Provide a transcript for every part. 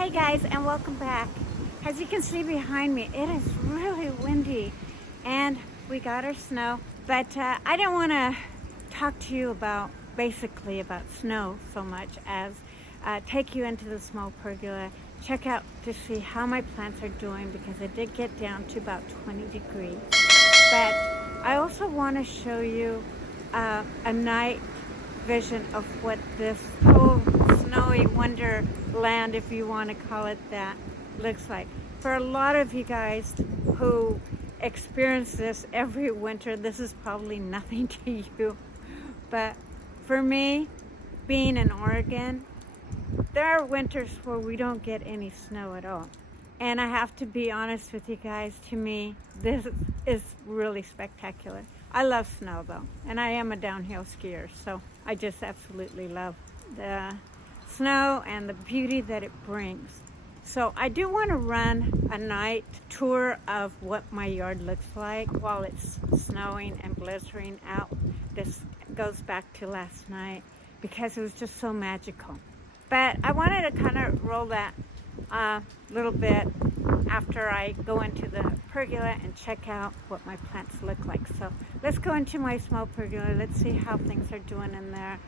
Hey guys, and welcome back. As you can see behind me, it is really windy and we got our snow, but I don't want to talk to you about snow so much as take you into the small pergola, check out to see how my plants are doing, because it did get down to about 20 degrees. But I also want to show you a night vision of what this whole snowy wonderland, if you want to call it that, looks like. For a lot of you guys who experience this every winter, this is probably nothing to you. But for me, being in Oregon, there are winters where we don't get any snow at all. And I have to be honest with you guys, to me, this is really spectacular. I love snow though, and I am a downhill skier, so I just absolutely love the snow and the beauty that it brings. So I do want to run a night tour of what my yard looks like while it's snowing and blizzarding out. This goes back to last night because it was just so magical. But I wanted to kind of roll that a little bit after I go into the pergola and check out what my plants look like. So let's go into my small pergola. Let's see how things are doing in there,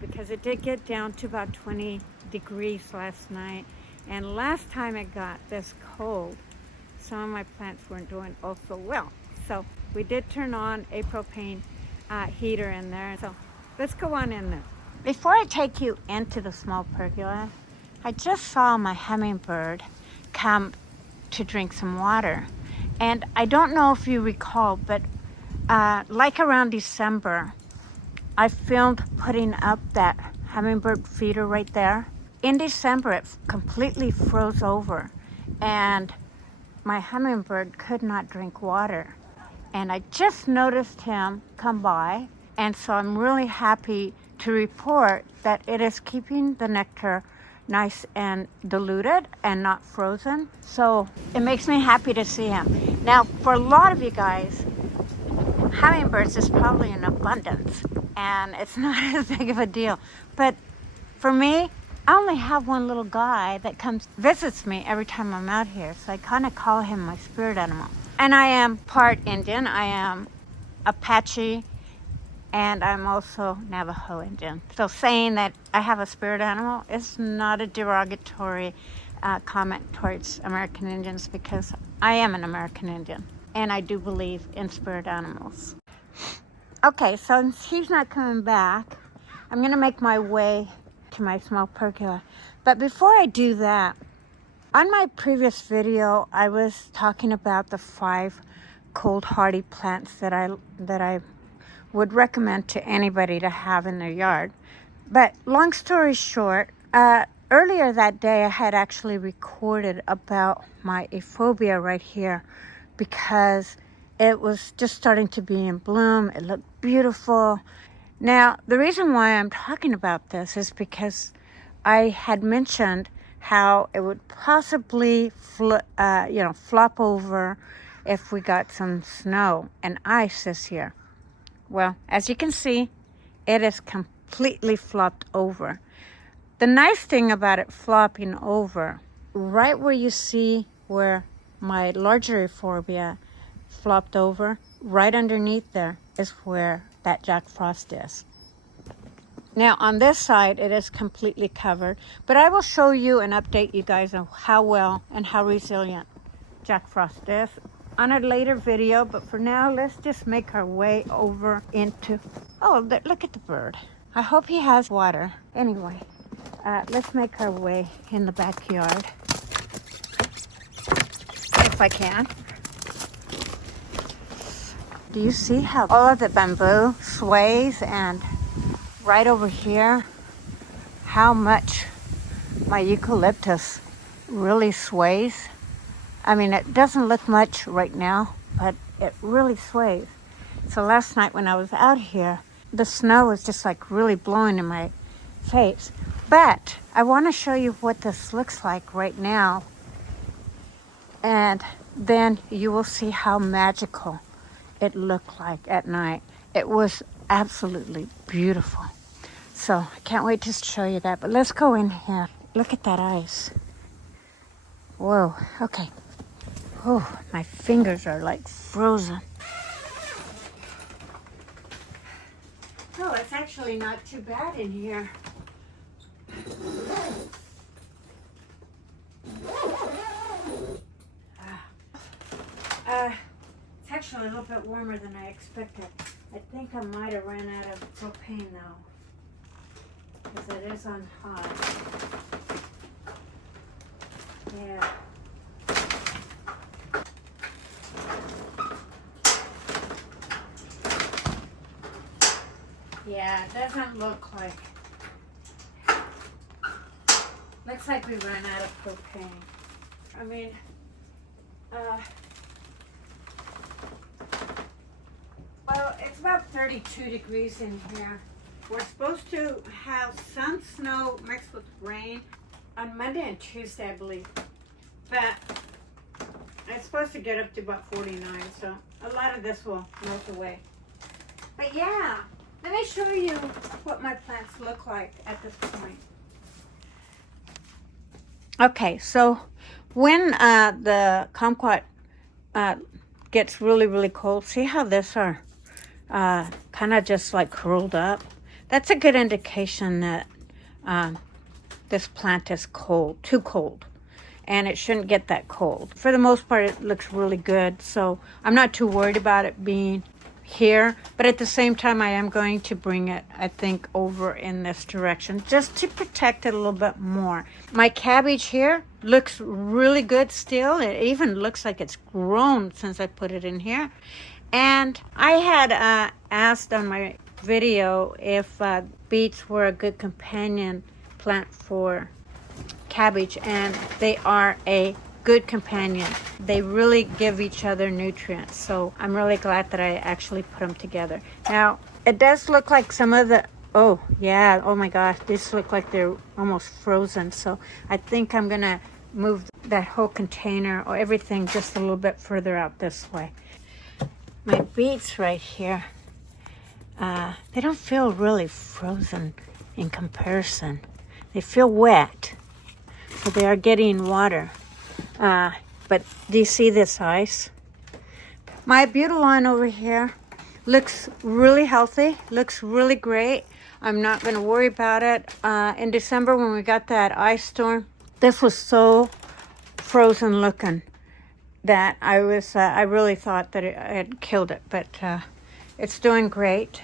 because it did get down to about 20 degrees last night. And last time it got this cold, some of my plants weren't doing also well. So we did turn on a propane heater in there. So let's go on in there. Before I take you into the small pergola, I just saw my hummingbird come to drink some water. And I don't know if you recall, but like around December, I filmed putting up that hummingbird feeder right there. In December, it completely froze over and my hummingbird could not drink water. And I just noticed him come by, and so I'm really happy to report that it is keeping the nectar nice and diluted and not frozen. So it makes me happy to see him. Now, for a lot of you guys, hummingbirds is probably in abundance and it's not as big of a deal. But for me, I only have one little guy that visits me every time I'm out here. So I kind of call him my spirit animal. And I am part Indian. I am Apache, and I'm also Navajo Indian. So saying that I have a spirit animal is not a derogatory comment towards American Indians, because I am an American Indian and I do believe in spirit animals. Okay, so since he's not coming back, I'm gonna make my way to my small pergola. But before I do that, on my previous video, I was talking about the 5 cold hardy plants that I would recommend to anybody to have in their yard. But long story short, earlier that day I had actually recorded about my euphorbia right here, because it was just starting to be in bloom. It looked beautiful. Now, the reason why I'm talking about this is because I had mentioned how it would possibly flop over if we got some snow and ice this year. Well, as you can see, it is completely flopped over. The nice thing about it flopping over, right where you see where my larger euphorbia flopped over, right underneath there is where that Jack Frost is. Now on this side, it is completely covered, but I will show you and update you guys on how well and how resilient Jack Frost is on a later video. But for now, let's just make our way over into, look at the bird. I hope he has water. Anyway, let's make our way in the backyard, if I can. Do you see how all of the bamboo sways, and right over here, how much my eucalyptus really sways? I mean, it doesn't look much right now, but it really sways. So last night when I was out here, the snow was just like really blowing in my face. But I want to show you what this looks like right now, and then you will see how magical it looked like at night. It was absolutely beautiful. So I can't wait to show you that. But let's go in here. Look at that ice. Whoa, okay. Oh, my fingers are like frozen. Oh, it's actually not too bad in here. It's actually a little bit warmer than I expected. I think I might have ran out of propane though, because it is on high. Yeah. Yeah, it doesn't look like. Looks like we ran out of propane. I mean, well, it's about 32 degrees in here. We're supposed to have some snow mixed with rain on Monday and Tuesday, I believe. But it's supposed to get up to about 49, so a lot of this will melt away. But yeah, let me show you what my plants look like at this point. Okay, so when the kumquat gets really, really cold, see how this are kind of just like curled up? That's a good indication that this plant is cold, too cold. And it shouldn't get that cold. For the most part, it looks really good. So I'm not too worried about it being here. But at the same time, I am going to bring it, I think, over in this direction just to protect it a little bit more. My cabbage here looks really good still. It even looks like it's grown since I put it in here. And I had asked on my video if beets were a good companion plant for cabbage, and they are a good companion. They really give each other nutrients, so I'm really glad that I actually put them together. Now it does look like some of the oh my gosh, these look like they're almost frozen, so I think I'm gonna move that whole container or everything just a little bit further out this way. My beets right here, they don't feel really frozen in comparison. They feel wet. So they are getting water. But do you see this ice? My abutilon over here looks really healthy, looks really great. I'm not going to worry about it. In December when we got that ice storm, this was so frozen looking that I really thought that it had killed it, but it's doing great.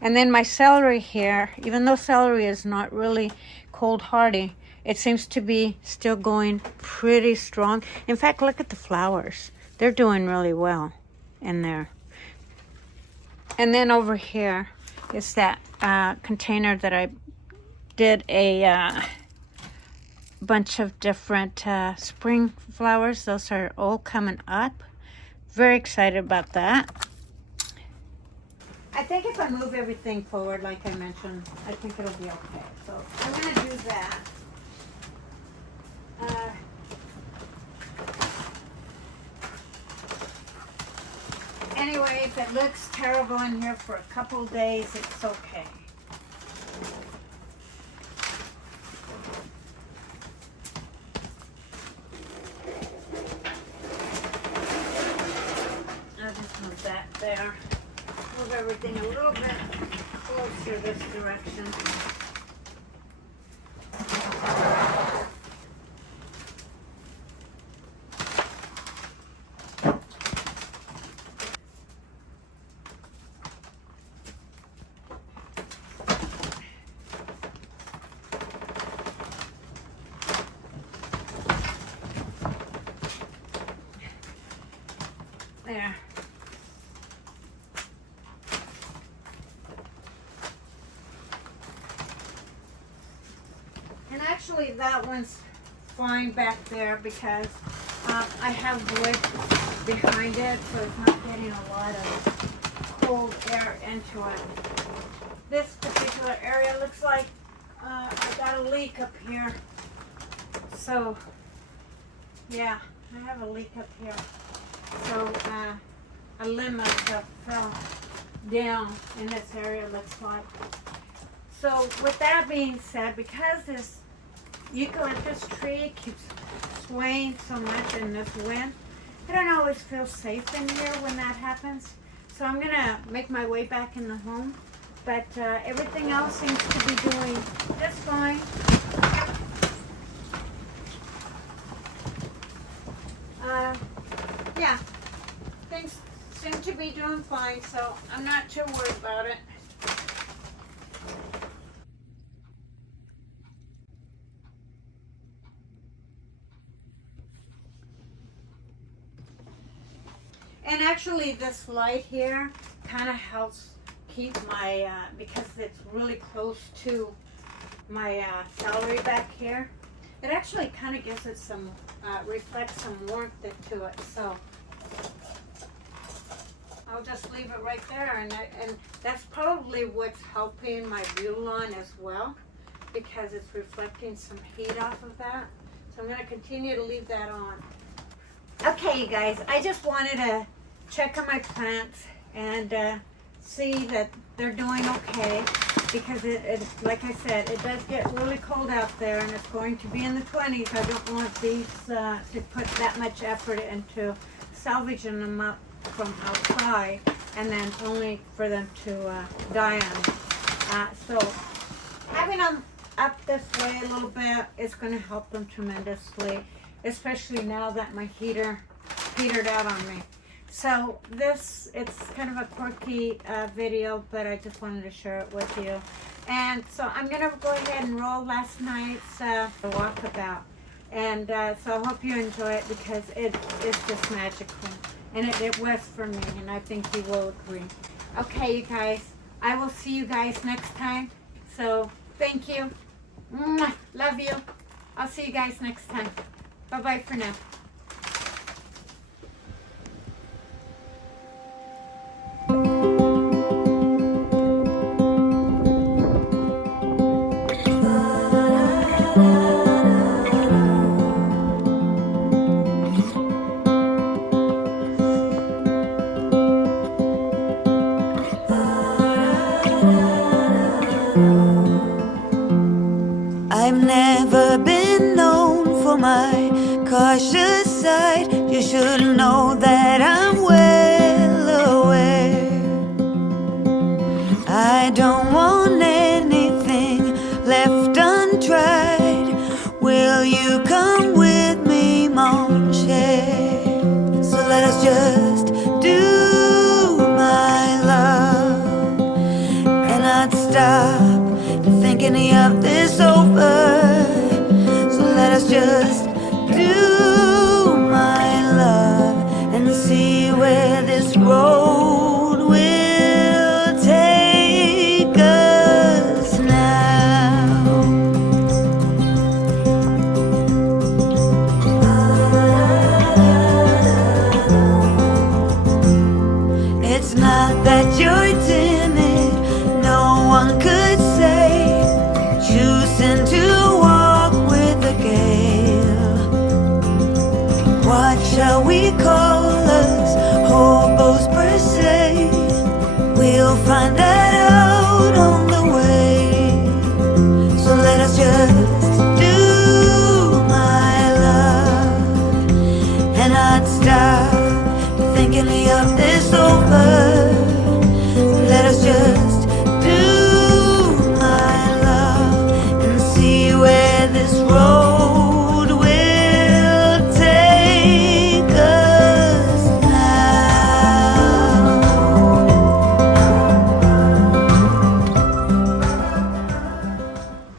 And then my celery here, even though celery is not really cold hardy, it seems to be still going pretty strong. In fact, look at the flowers. They're doing really well in there. And then over here is that container that I did a bunch of different spring flowers. Those are all coming up. Very excited about that. I think if I move everything forward, like I mentioned, I think it'll be okay. So I'm going to do that. Anyway, if it looks terrible in here for a couple days, it's okay. I'll just move that there. Move everything a little bit closer this direction. There. And actually that one's fine back there because I have wood behind it, so it's not getting a lot of cold air into it. This particular area looks like I got a leak up here. So yeah, I have a leak up here. So a limb must have fell down in this area, looks like. So with that being said, because this eucalyptus tree keeps swaying so much in this wind. I don't always feel safe in here when that happens. So I'm gonna make my way back in the home. But everything else seems to be doing just fine. Yeah, things seem to be doing fine, so I'm not too worried about it. And actually this light here kind of helps keep my, because it's really close to my celery back here, it actually kind of gives it some, reflects some warmth to it. So I'll just leave it right there, and that's probably what's helping my abutilon as well, because it's reflecting some heat off of that. So I'm going to continue to leave that on. Okay, you guys, I just wanted to check on my plants and see that they're doing okay, because it, like I said, it does get really cold out there, and it's going to be in the 20s. I don't want these to put that much effort into salvaging them up from outside and then only for them to die on me. So having them up this way a little bit is going to help them tremendously, especially now that my heater petered out on me. So this, it's kind of a quirky video, but I just wanted to share it with you. And so I'm going to go ahead and roll last night's Walkabout. And so I hope you enjoy it, because it is just magical. And it was for me, and I think you will agree. Okay, you guys, I will see you guys next time. So thank you. Mwah, love you. I'll see you guys next time. Bye-bye for now. I've never been known for my cautious side. You should know that I'm